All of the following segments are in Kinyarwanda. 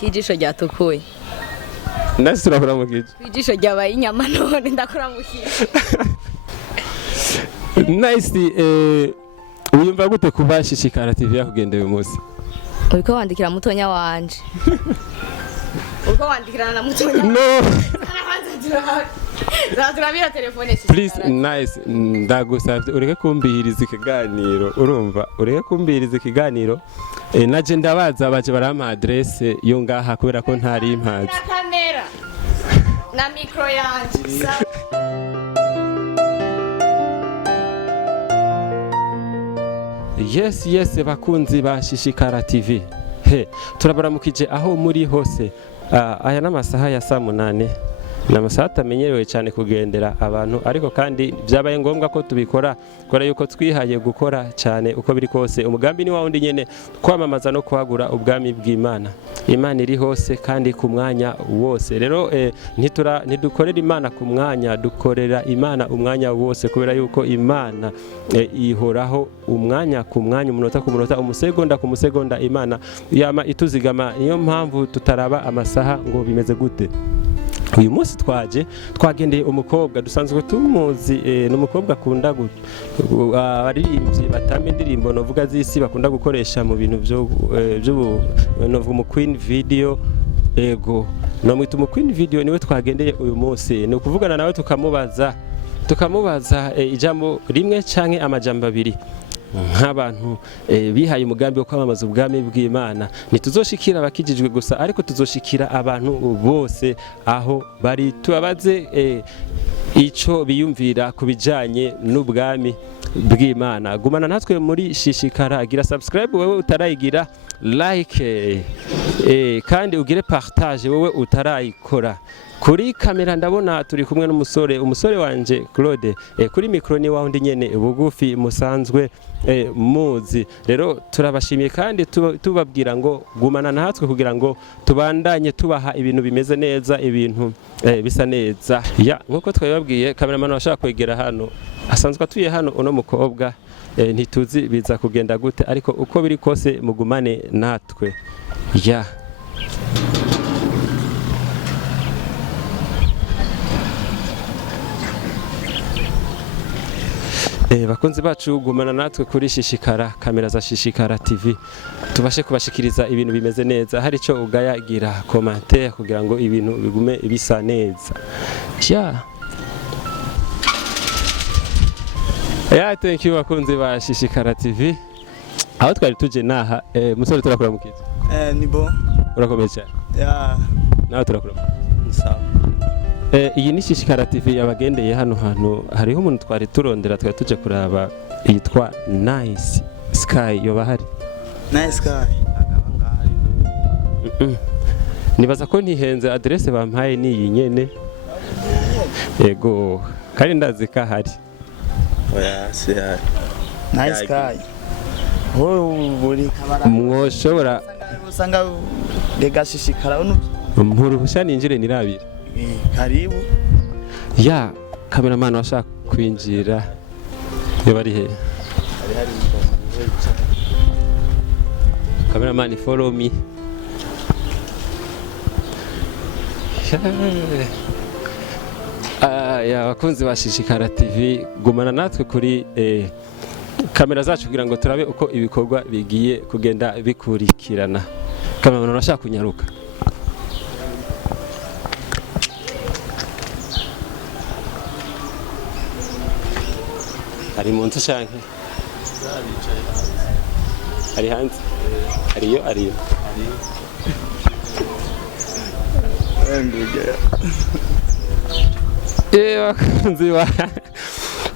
Kijisho ryatukuye. Nasi turakora mu kije. Kijisho ryabaye inyama none ndakora mu kije. Nice uyumva gute kuba Shishikara TV yakugendeye uyu munsi? Uriko wandikira mutonya wanje. Uriko wandikirana na mutonya. No. Turabira telefone Please nice ndagusavye ureke kumbihiriza ikiganiro urumva ureke kumbihiriza ikiganiro naje ndabaza baje barampa adresse yo ngaha kubera ko ntari impazi na kamera na micro yanje Yes bakunzi ba Shishikara TV turabaramukije aho muri hose aya n'amasaha ya saa 8 n'amasaha atamenyerewe cyane kugendera abantu ariko kandi byabaye ngombwa ko tubikora kubera yuko twihaye gukora cyane uko biri kose umugambi ni wawundi nyene kwamamaza no kwagura ubwami bw'Imana. Imana iri hose kandi ku mwanya wose rero ntidukorera Imana ku mwanya dukorera Imana umwanya wose kubera yuko Imana ihoraho umwanya ku mwanya umunota ku munota umusegonda ku musegonda Imana yama ituzigama niyo mpamvu tutaraba amasaha ngo bimeze gute. Uyu munsi twagendeye umukobwa dusanzwe tumuzi n'umukobwa akunda abaririmbyi batamba indirimbo novuga z'isi bakunda gukoresha mu bintu byo novuga mu Queen video ego no mwita mu Queen video niwe twagendeye uyu munsi ni ukuvugana nawe tukamubaza ijambo rimwe canke amajambo abiri nk'abantu bihaye umugambi wo kwamamaza ubwami bw'Imana ntituzoshikira abakijijwe gusa ariko tuzoshikira abantu bose aho bari tubabaze ico biyumvira kubijanye n'ubwami bw'Imana. Gumana natwe muri Shishikara, gira subscribe wewe utarayigira, like kandi ugire partage wewe utarayikora. Kuri kamera ndabona turi kumwe umusore wanje Claude, kuri micro ni wawundi nyene bugufi musanzwe muzi. Rero turabashimiye kandi tubabwira ngo gumana natwe kugira ngo tubandanye tubaha ibintu bimeze neza, ibintu bisa neza. Nkuko twababwiye cameraman washaka kwegera hano asanzwe atuye hano uno mukobwa ntituzi biza kugenda gute ariko uko biri kose mugumane natwe. Bakunzi bacu gumana natwe kuri Shishikara, kamera za Shishikara TV tubashe kubashikiriza ibintu bimeze neza. Hari ico ugayagira commentaire kugira ngo ibintu bigume bisa neza. Thank you bakunzi ba Shishikara TV. Aho twari tuje naha musore turakura mukiza. Nibo. Urakomeye cyane. Nawe turakura. Sawa. Iyi ni Shishikara TV yabagendeye hano hantu hariho umuntu twari turondera twari tuje kuraba yitwa Nice Sky yoba hari. Nice Sky. Nibaza ko ntihenze adresse bampaye ni iyi nyene. Ego kandi ndazi ka hari. Oya siya. Nice Sky. Buri kabara. Mwoshobora usanga lega Shishikara mpuruhusha ninjire nirabira. Karibu. Cameraman washaka kwinjira yobari he? Cameraman follow me. Bakunzi ba Shishikara TV gumana natwe kuri kamera zacu kugira ngo turabe uko ibikorwa bigiye kugenda bikurikirana. Cameraman washaka kunyaruka. Ari mu nzu shanke? Ari hanze? Ariyo?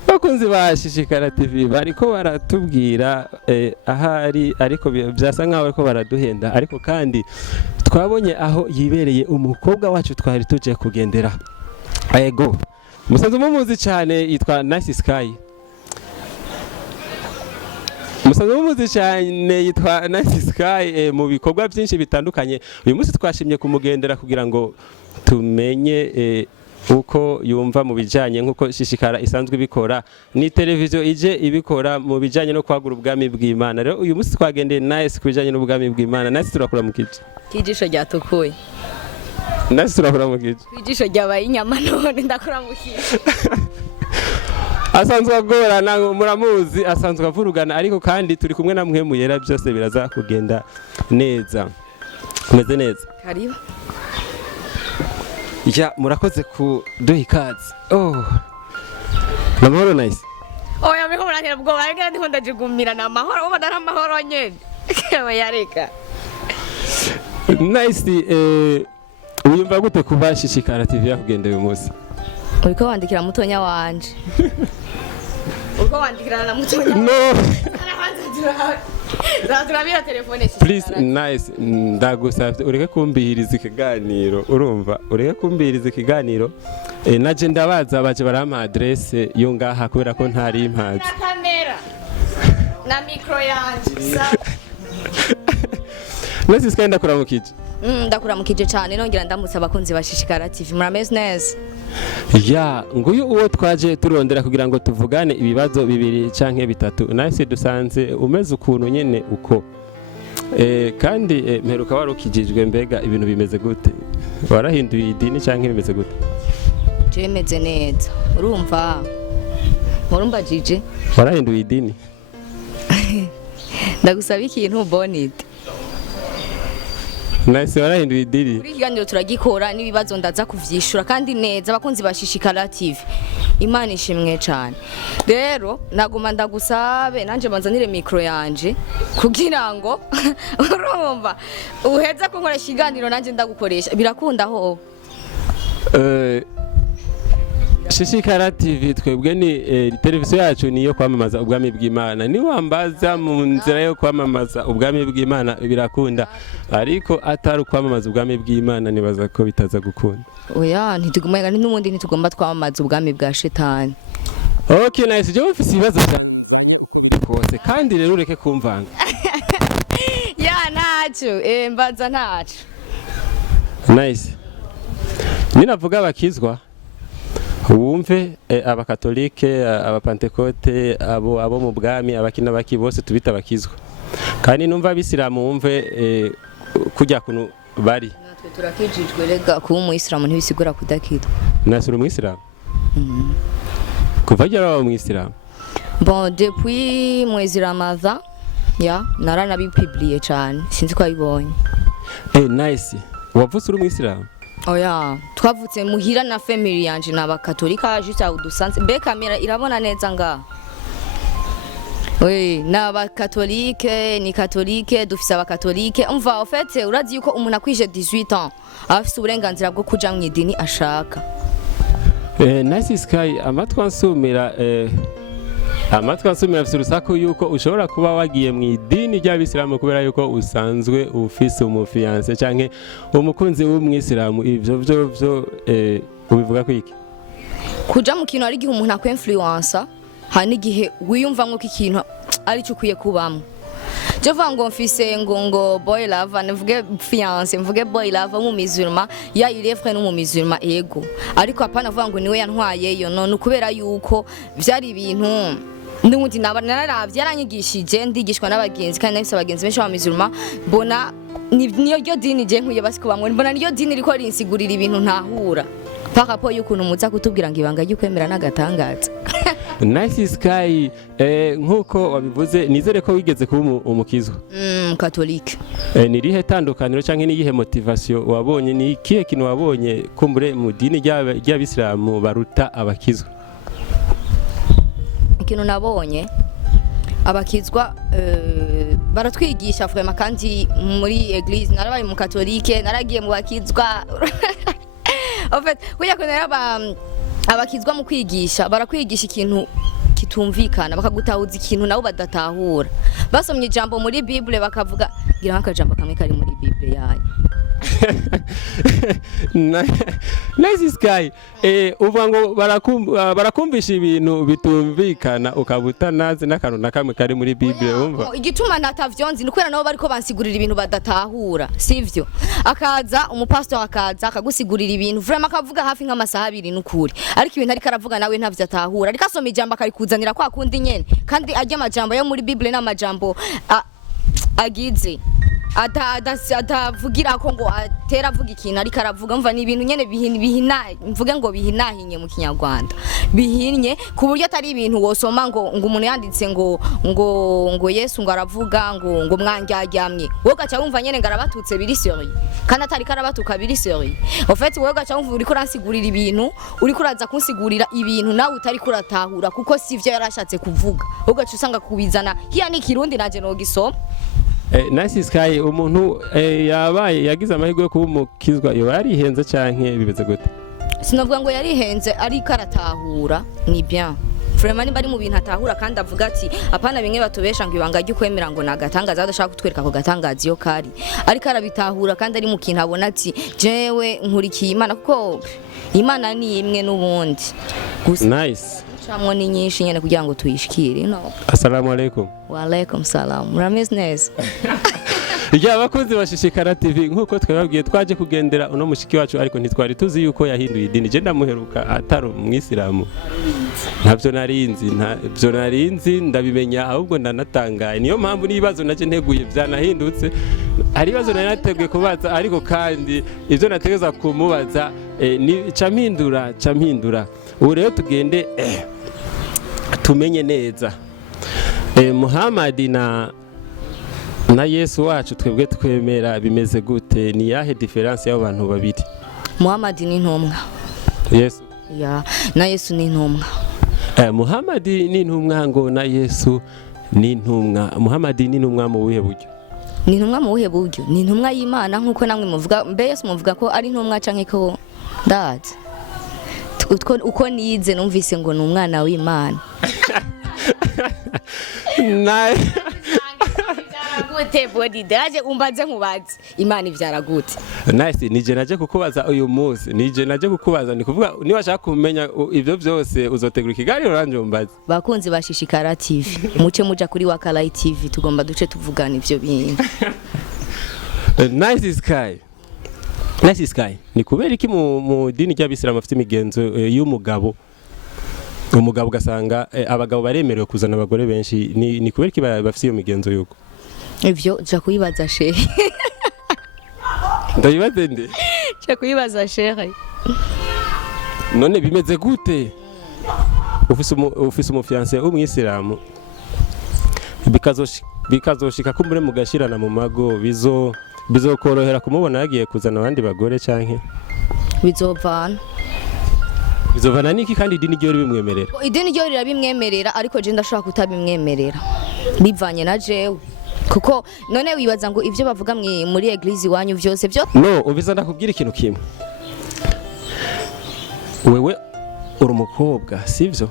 Bakunzi ba Shishikara TV bariko baratubwira ahari ariko byasa nkaho ariko baraduhenda ariko kandi twabonye aho yibereye umukobwa wacu twari tuje kugendera. Ego musanzwe mumuzi cyane yitwa Nice Sky. Musanzwe mumuzi cyane yitwa Nice Sky mu bikorwa byinshi bitandukanye. Uyu munsi twashimye kumugendera kugira ngo tumenye uko yumva mu bijanye nkuko Shishikara isanzwe ibikora ni televiziyo ije ibikora mu bijanye no kwagura ubwami bw'Imana. Rero uyu munsi twagendeye Nice kubijanye n'ubwami bw'Imana. Nice turakura mu kije kijisho ryatukuye. Nice turakura mu kije Kijisho ryabaye inyama none ndakura mu kije. Asanzwe agorana muramuzi, asanzwe avurugana, ariko kandi turi kumwe na mwe muyera, byose biraza kugenda neza. Meze neza Karibu. Ya murakoze kuduha ikaze. Namahoro Nice. Oya miho murakera bwo barengera ndiko ndajigumira na mahoro uba dara mahoro nyene. Kama yareka. Nice uyumva gute kuba Shishikara TV yakugendeye uyu munsi? Uriko wandikira mutonya wanje. Uriko wandikira na mutonya. No. Turabira telefone Please Nice ndagusavye ureke kumbihiriza ikiganiro, urumva ureke kumbihiriza ikiganiro. Naje ndabaza baje barampa adresse yo ngaha kubera ko ntari impazi. Na kamera na micro yanje. Nasi skenda kuramukije. Ndakuramukije cyane nongera ndamutsa abakunzi ba Shishikara TV. Murameze neza? Ya nguyu uwo twaje turondera kugira ngo tuvugane ibibazo bibiri canke bitatu. Nice dusanze umeze ukuntu nyene uko. Kandi mperuka warukijijwe, mbega ibintu bimeze gute? Warahinduye idini canke bimeze gute? Je meze neza. Urumva jije? Warahinduye idini? Ndagusaba ikintu bonite. Nice warahinduye idini. Kuri kiganiro turagikora n'ibibazo ndaza kuvyishura kandi neza abakunzi ba Shishikara TV. Imana ishimwe cyane. Rero naguma ndagusabe nanje banzanire micro yanje kugira ngo urumva uheza ko nkora kiganiro nanje ndagukoresha birakunda ho. Shishikara TV twebwe ni televiziyo yacu niyo kwamamaza ubwami bw'Imana. Ni wambaza mu nzira yo kwamamaza ubwami bw'Imana birakunda, ariko atari kwamamaza ubwami bw'Imana nibaza ko bitaza gukunda. Oya ntitugumega n'ubundi ntitugomba twamamaza ubwami bwa shetani. Okay Nice, je mfise ibibazo kose kandi rero ureke kumvanga. Ya nacho mbaza nacho. Nice. Ninavuga abakizwa wumve abakatolike, abapantekote, abo mu bwami, abakina baki bose tubita abakizwa. Kandi numva abisilamu wumve kujya kuno bari. Natwe turakijijwe rega kuba umuyisilamu ntibisigura kudakidwa. Nasura umuyisilamu? Kuva ryari waba umuyisilamu? Bon, depuis mwezi Ramadhan, ya naranabipubliye cyane. Sinzi ko ayibonye. Nice. Wavutse uri umuyisilamu? Oya, twavutse muhira na family yanje n'abakatolika juste aho dusanze. Be kamera irabona neza nga. N'abakatolike, ni katolike, dufise abakatolike. Umva, en fait, urazi yuko umuntu akwije 18 ans, afise uburenganzira bwo kuja mu idini ashaka. Nice Sky, amatwi ansumira afise urusaku yuko ushobora kuba wagiye mu idini ry'abisilamu kubera yuko usanzwe ufise umufiance canke umukunzi w'umwisilamu. Ivyo byo ubivuga kwiki? Kuja mu kintu ari gihe umuntu akwinfluencer, hani gihe wiyumva ngo ikintu ari cyo kuye kubamo. Je vuga ngo mfise ngo boy love, mvuge fiance, mvuge boy love mu musulman, ya il est frère mu musulman ego. Ariko apana vuga ngo niwe yantwaye yo none kubera yuko vyari ibintu n'ubundi naravye yaranyigishije ndigishwa n'abagenzi kandi nafise abagenzi benshi b'abamizulma mbona niyo dini je nkuye basi kubamwe mbona niyo dini riko rinsigurira ibintu ntahura paka po yukuntu muza kutubwira ngo ibanga y'ukwemera n'agatangaza. Nice Sky, nkuko wabivuze nizere ko wigeze kuba umukizwa. Katolike. Ni rihe tandukaniro canke ni yihe motivation wabonye, ni kihe kintu wabonye kumbure mu dini ry'abisilamu baruta abakizwa? Ikintu nabonye abakizwa baratwigisha vraiment kandi muri eglise narabaye mu katolike naragiye mu bakizwa. En fait kuya ko abakizwa mu kwigisha barakwigisha ikintu kitumvikana bakagutahuza ikintu nabo badatahura. Basomye ijambo muri Bible bakavuga gira nk'akajambo kamwe kari muri Bible yayo. Nice Sky. Uvuga ngo barakumvisha ibintu bitumvikana ukabuta nazi n'akantu nakamwe kari muri Bible wumva. Igituma natavyonzi ni kwera nabo bariko bansigurira ibintu badatahura, sivyo? Akaza umupastor akaza akagusigurira ibintu vraiment akavuga hafi nk'amasaha 2 n'ukuri. Ariko ibintu ariko aravuga nawe ntavyo atahura. Ariko asoma ijambo akarikuzanira kwa kundi nyene. Kandi ajya amajambo yo muri Bible n'amajambo agize atavugira ko ngo atera avuga ikintu ariko aravuga mva ni ibintu nyene bihina mvuge ngo bihinahinye mu Kinyarwanda bihinye ku buryo atari ibintu wosoma ngo umuntu yanditse ngo Yesu ngo aravuga ngo mwangyajyamye wowe gacha wumva nyene ngarabatutse biri sérieux kandi atari karabatuka biri sérieux en fait wowe gacha wumva uri kuransigurira ibintu uri kuraza kunsigurira ibintu nawe utari kuratahura kuko sivyo yarashatse kuvuga wowe gacha usanga kubizana hiya ni Kirundi naje no gisoma. Nice Sky umuntu yabaye yagize amahirwe yo kuba umukizwa yo yarihenze canke bibeze gute? Sinavuga ngo yarihenze ari karatahura ni bien. Vraiment ni bari mu bintu atahura kandi avuga ati apana bimwe batubesha ngo ibanga ryo kwemera ngo nagatangaza adashaka kutwereka ko gatangaza iyo kari. Ariko arabitahura kandi ari mu kintu abona ati jewe nkurikiye Imana kuko Imana ni imwe n'ubundi. Nice. Chamwe ni nyinshi nyene kugira ngo tuyishikire no. Assalamu alaikum. Wa alaikum salam. Ramesnes. Ya bakunzi ba Shishikara TV nkuko twababwiye twaje kugendera uno mushiki wacu ariko ntitwari tuzi yuko yahinduye idini je ndamuheruka atari umwisilamu. Ntabyo narinzi ndabimenya ahubwo ndanatangaye niyo mpamvu nibazo naje nteguye byanahindutse ari bazo nanateguye kubaza ariko kandi ivyo nategeza kumubaza ni campindura ubu rero tugende tumenye neza Muhammad na Yesu wacu twebwe twemera bimeze gute ni yahe difference y'abo bantu babiri? Muhammad ni ntumwa. Yesu ya na Yesu ni ntumwa. Muhammad ni ntumwa ngo na Yesu ni ntumwa. Muhammad ni ntumwa mu buhe buryo? Ni ntumwa mu buhe buryo? Ni ntumwa y'Imana nkuko namwe muvuga mbe Yesu muvuga ko ari ntumwa canke ko ndazi uko nize numvise ngo ni umwana w'Imana. Gute body daje umbaze nkubaze Imana ivyara gute? Nice nije naje kukubaza uyu munsi ni kuvuga ni washaka kumenya ivyo byose uzotegura ikiganiro ranje umbaze. Bakunzi ba Shishikara TV muce muja kuri Waka TV tugomba duce tuvugana ivyo bintu. Nice Sky ni kubera iki mu dini ry'Abisilamu afite imigenzo y'umugabo ugasanga abagabo baremerewe kuzana abagore benshi ni kubera iki bafite iyo migenzo yuko? Ivyo ja kuyibaza shehe. Ndayibaze nde? Ja kuyibaza shehe. None bimeze gute? Ufise umufiance w'umwisilamu bikazoshika kumbure mugashirana mu mago bizokorohera kumubona yagiye kuzana abandi bagore canke? Bizovana niki kandi idini ryo ribimwemerera? Idini ryo rirabimwemerera ariko je ndashaka kutabimwemerera. Bivanye na jewe. Kuko none wibaza ngo ivyo bavuga muri eglise wanyu vyose byo? No, ubiza ndakubwira ikintu kimwe. Wewe uri umukobwa, sivyo?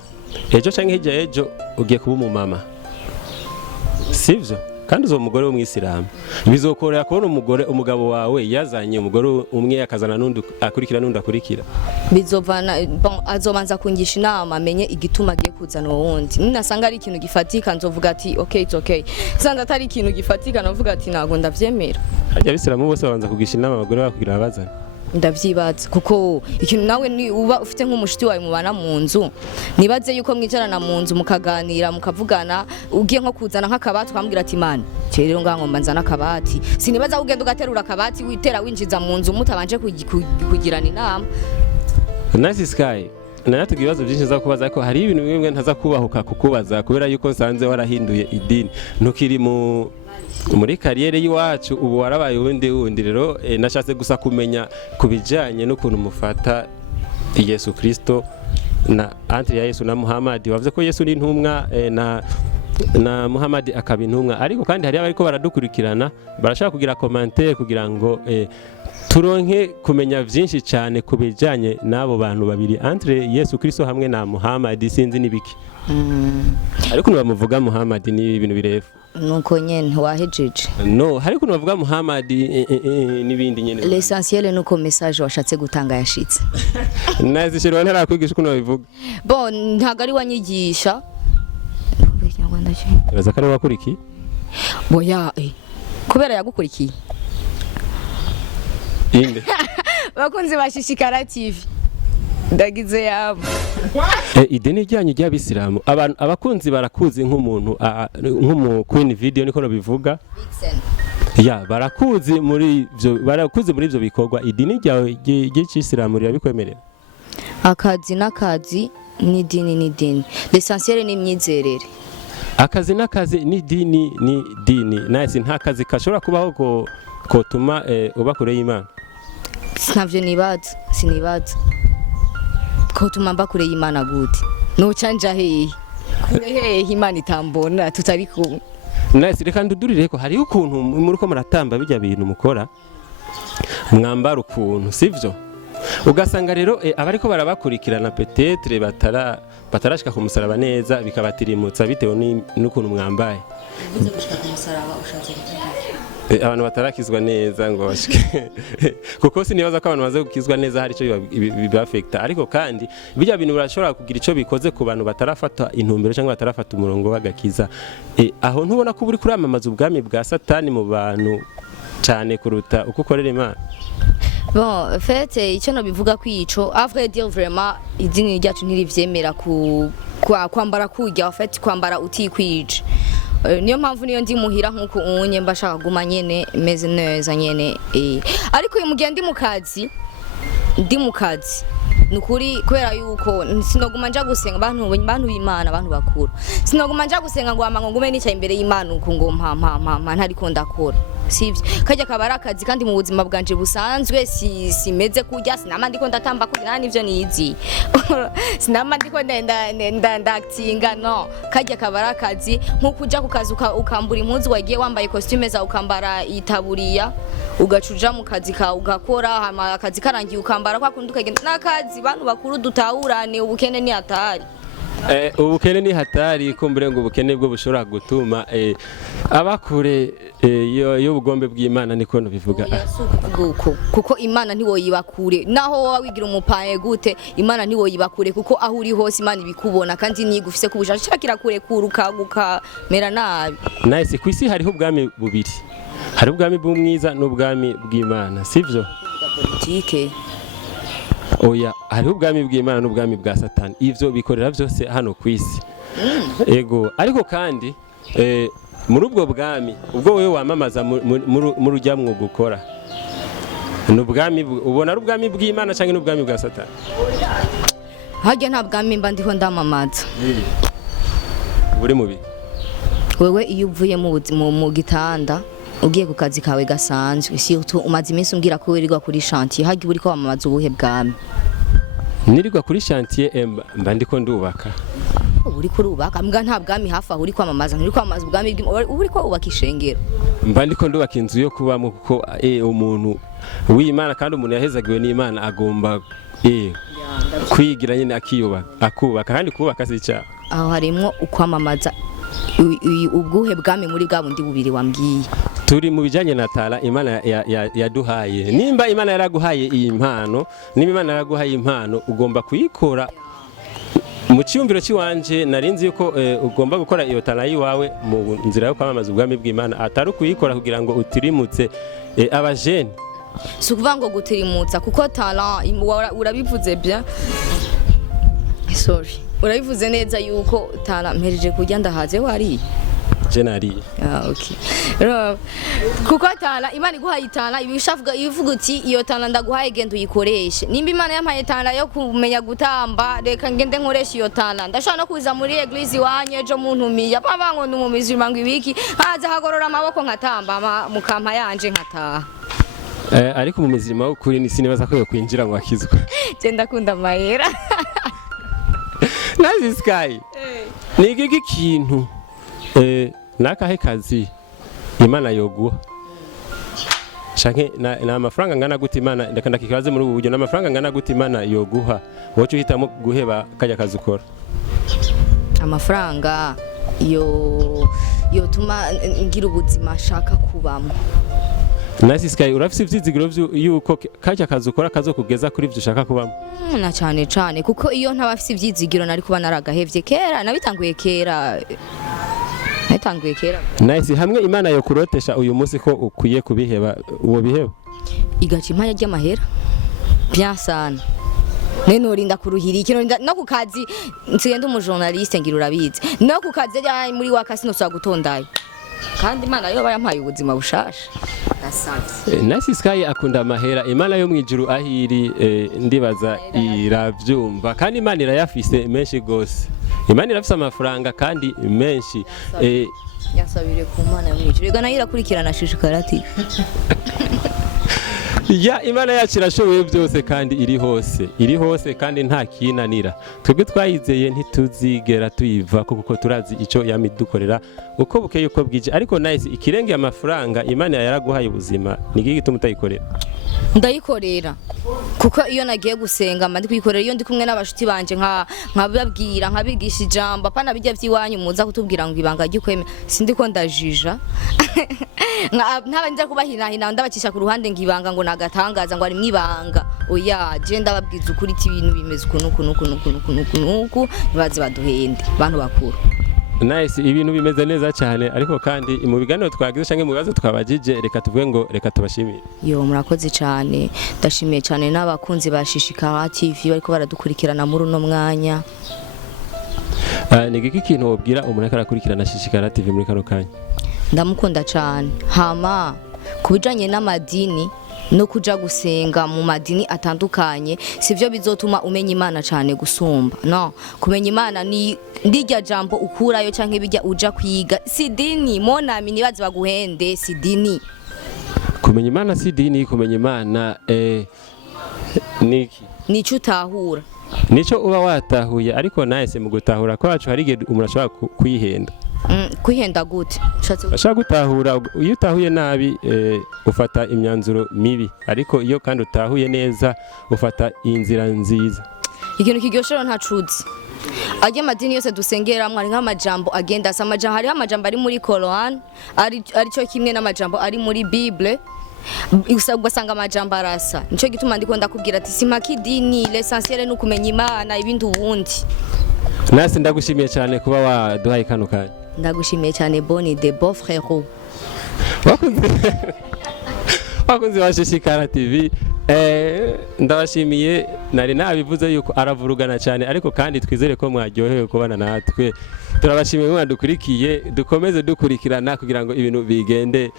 Ejo canke hirya ejo ugiye kuba umumama. Sivyo? Kandi uzo mugore w'umwisilamu bizokorera kubona umugabo wawe yazanye umugore umwe akazana nundi akurikira bizovana azobanza kungisha inama amenye igituma agiye kuzana wundi ninasanga ari ikintu gifatika nzovuga ati okay it's okay sanga atari ikintu gifatika navuga ati nago ndavyemera. Hajya Abisilamu bose babanza kugisha inama abagore bakugira abazana ndavyibaza kuko ikintu nawe ni uba ufite nk'umushiti wawe mubana mu nzu nibaze yuko mwicarana mu nzu mukaganira mukavugana ugiye nko kuzana nk'akabati ukambwira ati Imana rero ngango mbanzana akabati sinibaza ugenda ugaterura akabati witera winjiza mu nzu mutabanje kugirana inama. Nice Sky naratugira ibibazo byinshi za kubaza ariko hari ibintu bimwe ntaza kubahuka kukubaza kubera yuko nsanze warahinduye idini ntukiri muri kariyere y'iwacu ubu warabaye wundi rero nashatse gusa kumenya kubijanye n'ukuntu mufata Yesu Kristo na entre ya Yesu na Muhammad wavuze ko Yesu ni intumwa na Muhammad akaba intumwa ariko kandi hari abariko baradukurikirana barashaka kugira commentaire kugira ngo turonke kumenya vyinshi cyane kubijanye nabo bantu babiri entre Yesu Kristo hamwe na Muhammad sinzi nibiki ariko bamuvuga Muhammad ni ibintu birefu nuko nyene wahejeje. No hari kuntu bavuga Muhammad nibindi nyene. L'essentiel nuko message washatse gutanga yashitse. Nazishirwa ntarakwigisha kuno bivuga. Bon ntago ari wanyigisha. Uraza kare wakuriki? Boya kubera yagukurikiye. Inde. Bakunzi ba Shishikara TV. Ndagize yabo. Idini ryanyu ry'abisilamu abantu abakunzi barakuzi nk'umuntu nk'umu queen video niko no bivuga. Ya barakuzi muri ivyo bikorwa idini ryawe ry'ikisilamu rirabikwemerera. Akazi n'akazi ni dini. L'essentiel ni imyizerere. Akazi n'akazi ni dini. Nasi nta kazi kashobora kubaho kotuma uba kure y'Imana. Sinavyo sinibaza. Kotuma mba kure y'Imana gute? No canja hehe. Kure Imana itambona tutari kumwe. Nasi reka ndudurire ko hari ukuntu muri ko muratamba bijya bintu mukora. Mwambara ukuntu sivyo? Ugasanga rero abariko barabakurikirana peut-être batarashika ku musaraba neza bikabatirimutsa bitewe n'ukuntu mwambaye. Uvuze gushika ku musaraba ushatse gutanga. Abantu batarakizwa neza ngo bashike kuko sinibaza ko abantu baze gukizwa neza hari cyo bibafecta ariko kandi bijya bintu birashobora kugira ico bikoze ku bantu batarafata intumbero cyangwa batarafata umurongo w'agakiza aho ntubona ko buri kuramamaza ubwami bwa Satani mu bantu cyane kuruta uko ukorera Imana. Bon, en fait, icyo no bivuga kwico, à vrai dire vraiment, idini ryacu ntirivyemera kwambara kujya, en fait, kwambara utikwije. Niyo mpamvu niyo ndi muhira nkuko unye mbashaka guma nyene meze neza nyene ariko uyu mugihe ndi mu kazi nukuri kubera yuko sinoguma nja gusenga abantu b'Imana abantu bakuru sinoguma nja gusenga ngo amango ngume nica imbere y'Imana uko ngo mpa ntariko ndakora sivyo kajya kabara akazi kandi mu buzima bwanje busanzwe simeze kujya sinama ndiko ndatamba kugira nivyo nizi sinama ndiko ndactinga no kajya kabara akazi nkuko uja ku kazi ukambura impuzu wagiye wambaye costume za ukambara itaburiya ugacuja mu kazi ka ugakora akazi karangiye ukambara kwa kundi ukagenda nakazi bantu bakuru dutahurane ubukene ni hatari. Ubukene ni hatari kumbure ngo ubukene bwo bushobora gutuma abakure yo bugombe bw'Imana niko no bivuga kuko Imana ntiwo yibakure naho wowe wigira umupaye gute Imana ntiwo yibakure kuko aho uri hose Imana ibikubona kandi nigufise kubushakira kure kuruka gukamera nabi. Nice kwisi hariho ubwami bubiri hari ubwami bw'umwiza n'ubwami bw'Imana sivyo politike. Oya hariho ubwami bw'Imana n'ubwami bwa Satani ivyo bikorera byose hano kwisi ego ariko kandi muri ubwo bwami ubwo wewe wamamaza muri ujya mwuga ukora n'ubwami ubona ari ubwami bw'Imana cyangwa n'ubwami bwa Satani? Hajya nta bwami mba ndiho ndamamaza buri mubi wewe iyo uvuye mu gitanda ugiye ku kazi kawe gasanzwe surtout umaze iminsi umbwira ko wirirwa kuri chantier hagi buri ko wamamaza ubuhe bwami? Nirirwa kuri chantier mba ndiko ndubaka. Uri kurubaka mbwa nta bwami hafi aho uri kwamamaza uri kwamamaza ubwami uri ko ubaka ishengero? Mba ndiko ndubaka inzu yo kubamo kuko umuntu w'Imana kandi umuntu yahezagiwe n'Imana agomba kwigira nyine akubaka kandi kubaka si cyaha. Aho harimo ukwamamaza ubwuhe bwami muri bwa bundi bubiri wambwiye? Turi mu bijanye na tala Imana yaduhaye. Nimba Imana yaraguhaye iyi mpano, nimba Imana yaraguhaye impano ugomba kuyikora. Mu cyumviro cy'iwanje narinzi yuko ugomba gukora iyo tala yiwawe mu nzira yo kwamamaza ubwami bw'Imana atari kuyikora kugira ngo utirimutse abajene. Sukuvuga ngo gutirimutsa kuko tala urabivuze bya. Sorry. Urabivuze neza yuko tala mpereje kujya ndahaze wari Jenari. Okay. Kuko tala Imana iguhaye tala ibishavuga ivuga uti iyo tala ndaguhaye genda uyikoreshe. Nimba Imana yampaye tala yo kumenya gutamba reka ngende nkoresha iyo tala. Ndashaka no kuza muri eglise wanye ejo muntumiye babango ndumumizi mangu ibiki haza hagorora amaboko nkatamba mukampa yanje nkataha. Ariko mu mizima ukuri ni sinibaza ko yo kwinjira ngo akizwe. Genda kunda mahera. Nazi Sky. Nigiki kintu nakahe kazi Imana yoguha shanke na amafaranga ngana gute Imana ndakanda kibaze muri ubu buryo n'amafaranga ngana gute Imana yoguha wocu hitamo guheba kajya kazi ukora? Amafaranga yo yotuma ngira ubuzima ashaka kubamo. Nice Sky, urafise ivyizigiro yuko kajya kazi ukora kazokugeza kuri ivyo ushaka kubamo? Na cyane kuko iyo ntabafise ivyizigiro nari kuba naragahevye kera, nabitanguye kera. Nice, hamwe Imana yo kurotesha uyu munsi ko ukwiye kubiheba, uwo biheba? Igaca impanya ry'amahera. Bien sana. Neno rinda kuruhira ikino no ku kazi nsigenda umujournaliste ngira urabizi. No ku kazi ya muri Waka sinosaba gutondaye. Kandi Imana yo bayampaye ubuzima bushasha. Nasavye. Nice Sky akunda amahera, Imana yo mwijuru ahiri ndibaza iravyumva kandi Imana irayafise menshi gose. Imana irafise amafaranga kandi menshi. Yasabire ku Mana yo mwijuru. Ega nayo irakurikirana Shishikara TV. Ya Imana yacu irashoboye byose kandi iri hose kandi nta kinanira. Twebwe twayizeye ntituzigera tuyiva kuko turazi ico yamidukorera uko bukeye uko bwije, ariko Nice ikirenge amafaranga Imana yaraguhaye ubuzima nigi gituma utayikorera? Ndayikorera kuko iyo nagiye gusenga mandi kwikorera iyo ndi kumwe n'abashuti banje nkababwira nkabigisha ijambo apana bijya byiwanyu muza kutubwira ngo ibanga gikweme sindi ko ndajija ntabanje kubahina ndabacisha ku ruhande ngibanga ngo nagatangaza ngo ari mwibanga oya je ndababwiza ukuri ibintu bimeze kunuku bazi baduhende bantu bakuru. Nice, ibintu bimeze neza cyane ariko kandi mu biganiro twagize canke mu bibazo twabajije reka tuvuge ngo reka tubashimire. Yo murakoze cyane, ndashimiye cyane n'abakunzi ba Shishikara TV bariko baradukurikirana muri uno mwanya. Ni giki kintu wobwira umuntu akarakurikirana Shishikara TV muri kano kanya? Ndamukunda cyane. Hama kubijanye n'amadini no kuja gusenga mu madini atandukanye sivyo bizotuma umenya Imana cyane gusumba. No, kumenya Imana ni ndirya jambo ukurayo canke bijya uja kwiga. Si dini monami nibazi baguhende, si dini. Kumenya Imana si dini, kumenya Imana niki? Nico utahura. Nico uba watahuye ariko Nice mu gutahura kwacu hari igihe umuntu ashobora kwihenda. Kwihenda gute? Ashaka gutahura iyo utahuye nabi ufata imyanzuro mibi ariko iyo kandi utahuye neza ufata inzira nziza. Ikintu kiryoshero ntacuzi. Ajye madini yose dusengeramwe ari nk'amajambo agenda asa amajambo hari amajambo ari muri Quran ari cyo kimwe n'amajambo ari muri Bible ugasanga amajambo arasa. Nico gituma ndiko ndakubwira ati simaki dini l'essentiel ni ukumenya Imana ibindi ubundi. Nasi ndagushimiye cyane kuba waduhaye kano kanya. Ndagushimiye cyane Boni de beau frère. Wakunze wa Shishikara TV ndabashimiye nari nabivuze yuko aravurugana cyane ariko kandi twizere ko mwaryohewe kubana natwe. Turabashimiye mwadukurikiye dukomeze dukurikirana kugira ngo ibintu bigende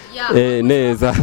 neza.